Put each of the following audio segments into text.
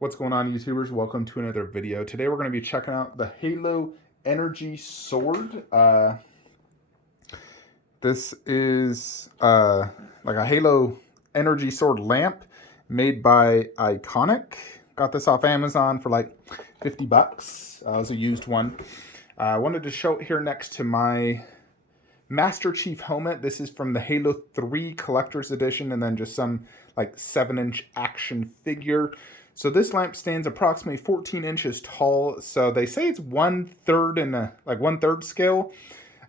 What's going on, YouTubers? Welcome to another video. Today we're going to be checking out the Halo Energy Sword. This is like a Halo Energy Sword lamp made by Ukonic. Got this off Amazon for like 50 bucks. It was a used one. I wanted to show it here next to my Master Chief helmet. This is from the Halo 3 Collector's Edition, and then just some like 7-inch action figure. So this lamp stands approximately 14 inches tall. So they say it's 1/3 in a like 1/3 scale.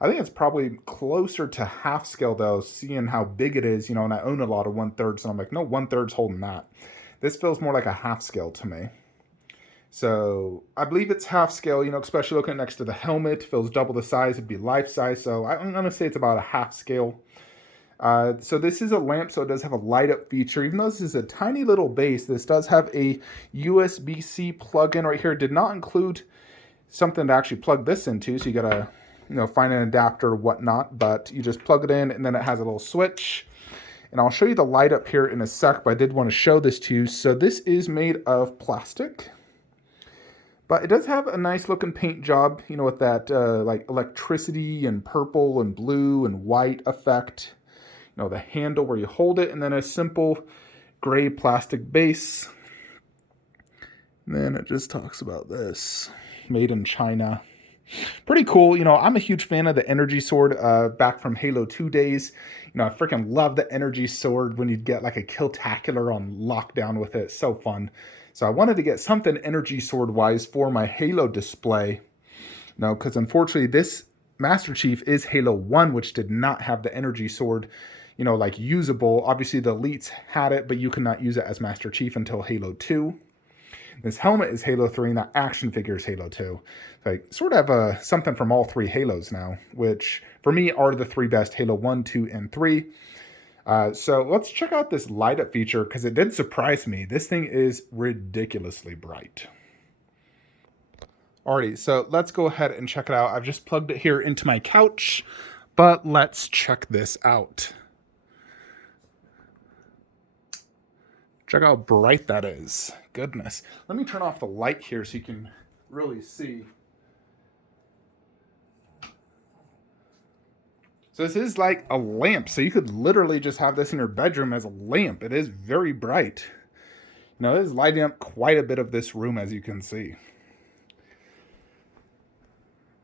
I think it's probably closer to half scale though, seeing how big it is, and I own a lot of 1/3, so I'm like, no, 1/3's holding that. This feels more like a half scale to me. So I believe it's half scale, especially looking next to the helmet. Feels double the size, it'd be life size. So I'm going to say it's about a half scale. So this is a lamp, so it does have a light up feature. Even though this is a tiny little base, this does have a USB-C plug-in right here. It did not include something to actually plug this into, so you gotta find an adapter or whatnot, but you just plug it in and then it has a little switch. And I'll show you the light up here in a sec, but I did want to show this to you. So this is made of plastic, but it does have a nice looking paint job, with that like electricity and purple and blue and white effect. The handle where you hold it, and then a simple gray plastic base. And then it just talks about this, made in China. Pretty cool. I'm a huge fan of the energy sword back from Halo 2 days. I freaking love the energy sword when you'd get like a Killtacular on lockdown with it. So fun. So I wanted to get something energy sword wise for my Halo display. Because unfortunately this Master Chief is Halo 1, which did not have the energy sword, like usable. Obviously the elites had it, but you could not use it as Master Chief until Halo 2. This helmet is Halo 3, and that action figure is Halo 2. So I sort of have something from all three Halos now, which for me are the three best: Halo 1, 2, and 3. So let's check out this light up feature, because it did surprise me. This thing is ridiculously bright. Alrighty, so let's go ahead and check it out. I've just plugged it here into my couch, but let's check this out. Check how bright that is. Goodness. Let me turn off the light here so you can really see. So this is like a lamp. So you could literally just have this in your bedroom as a lamp. It is very bright. It is lighting up quite a bit of this room, as you can see.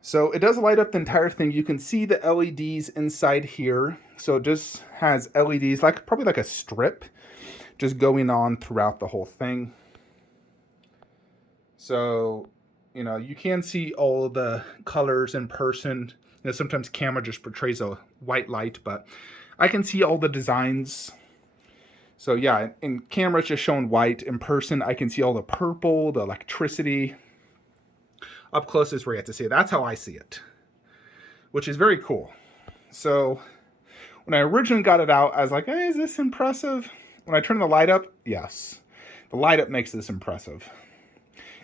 So it does light up the entire thing. You can see the LEDs inside here. So it just has LEDs, probably like a strip, just going on throughout the whole thing. So, you can see all the colors in person. Sometimes camera just portrays a white light, but I can see all the designs. So yeah, in camera it's just showing white. In person, I can see all the purple, the electricity. Up close is where you have to see it. That's how I see it, which is very cool. So when I originally got it out, I was like, hey, is this impressive? When I turn the light up, yes. The light up makes this impressive.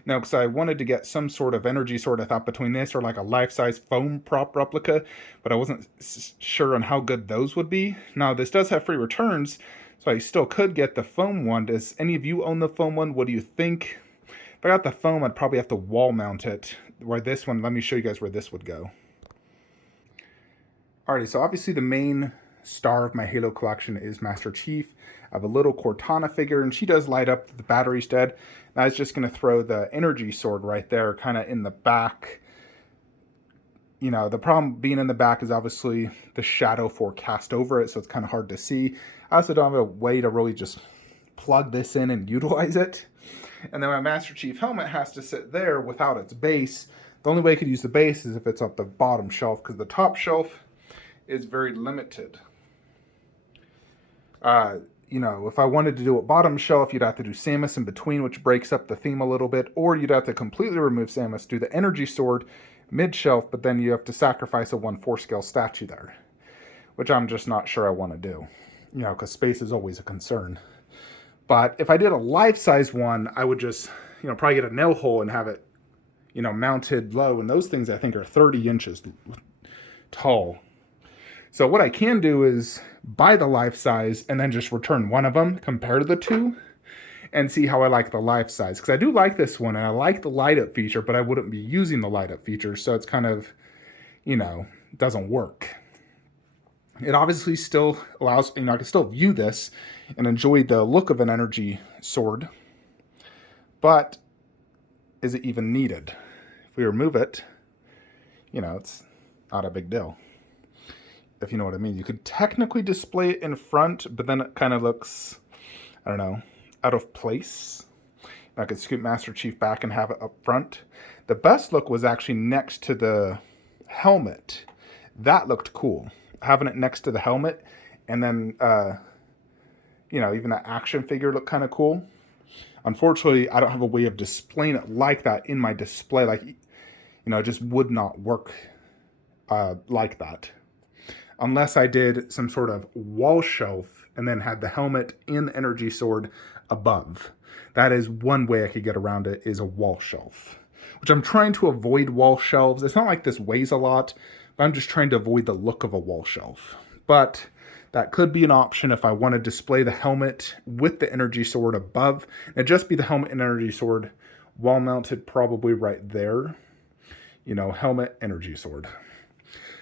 Because I wanted to get some sort of energy sword, I thought, between this or like a life-size foam prop replica, but I wasn't sure on how good those would be. Now, this does have free returns, so I still could get the foam one. Does any of you own the foam one? What do you think? If I got the foam, I'd probably have to wall mount it. Where this one, let me show you guys where this would go. Alrighty, so obviously the main star of my Halo collection is Master Chief. I have a little Cortana figure, and she does light up. The battery's dead. And I was just going to throw the energy sword right there, kind of in the back. The problem being in the back is obviously the shadow forecast over it, so it's kind of hard to see. I also don't have a way to really just plug this in and utilize it. And then my Master Chief helmet has to sit there without its base. The only way I could use the base is if it's up the bottom shelf, because the top shelf is very limited. If I wanted to do a bottom shelf, you'd have to do Samus in between, which breaks up the theme a little bit, or you'd have to completely remove Samus, do the energy sword mid-shelf, but then you have to sacrifice a 1/4 scale statue there, which I'm just not sure I want to do, because space is always a concern. But if I did a life-size one, I would just, probably get a nail hole and have it, mounted low, and those things I think are 30 inches tall. So what I can do is buy the life size and then just return one of them, compare to the two, and see how I like the life size. Because I do like this one, and I like the light up feature, but I wouldn't be using the light up feature, so it's kind of, you know, doesn't work. It obviously still allows, you know, I can still view this and enjoy the look of an energy sword, but is it even needed? If we remove it, you know, it's not a big deal. If you know what I mean. You could technically display it in front, but then it kind of looks, I don't know, out of place. I could scoot Master Chief back and have it up front. The best look was actually next to the helmet. That looked cool. Having it next to the helmet, and then, you know, even that action figure looked kind of cool. Unfortunately, I don't have a way of displaying it like that in my display. Like, you know, it just would not work like that. Unless I did some sort of wall shelf and then had the helmet and the energy sword above. That is one way I could get around it, is a wall shelf. Which I'm trying to avoid wall shelves. It's not like this weighs a lot, but I'm just trying to avoid the look of a wall shelf. But that could be an option if I want to display the helmet with the energy sword above. It'd just be the helmet and energy sword wall mounted probably right there. You know, helmet, energy sword.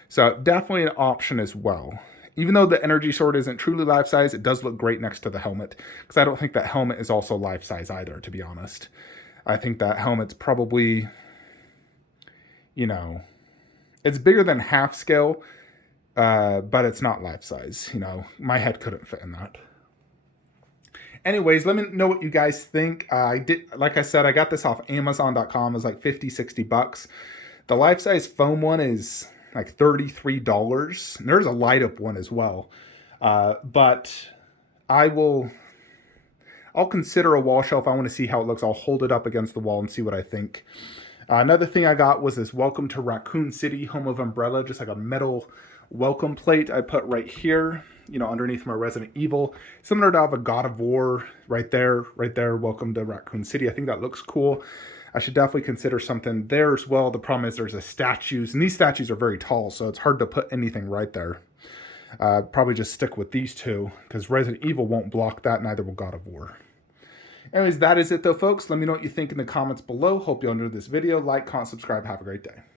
So definitely an option as well. Even though the energy sword isn't truly life-size, it does look great next to the helmet. Because I don't think that helmet is also life-size either, to be honest. I think that helmet's probably, you know, it's bigger than half scale, but it's not life-size. You know, my head couldn't fit in that. Anyways, let me know what you guys think. Like I said, I got this off Amazon.com. It was like 50, 60 bucks. The life-size foam one is like $33. And there's a light-up one as well. But I'll consider a wall shelf. I want to see how it looks. I'll hold it up against the wall and see what I think. Another thing I got was this Welcome to Raccoon City, Home of Umbrella, just like a metal welcome plate I put right here, you know, underneath my Resident Evil. Similar to have a God of War right there, Welcome to Raccoon City. I think that looks cool. I should definitely consider something there as well. The problem is there's a statues, and these statues are very tall, so it's hard to put anything right there. Probably just stick with these two, because Resident Evil won't block that, neither will God of War. Anyways, that is it though, folks. Let me know what you think in the comments below. Hope you all enjoyed this video. Like, comment, subscribe. Have a great day.